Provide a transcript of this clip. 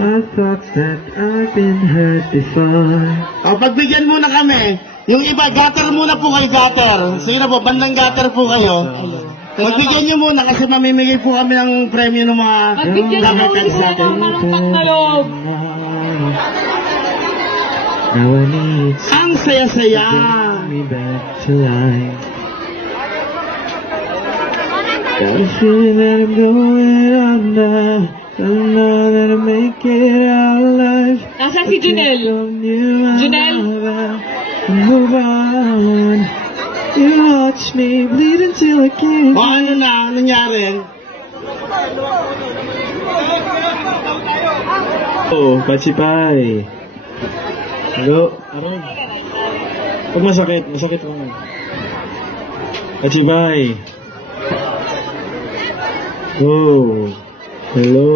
I thought that I've been hurt before. O, pagbigyan muna kami. Yung iba, gutter muna po kayo, gutter. Sige na po, bandang gutter po kayo. Pagbigyan nyo muna kasi mamimigay po kami ng premyo ng mga Pagbigyan nyo muna kapatid po natin. ng malungkot na loob. Now I need Ang saya-saya. me back to life. Got a feeling that I'm going under. Don't know that I'll make it out alive. Nasaan si Junel? Junel? Move on. You watch me bleed until I can't. O ano na, nangyari? Oh, Pachipay. Hello? Aron. Huwag masakit. Masakit lang. Pachipay. Oh. Hello.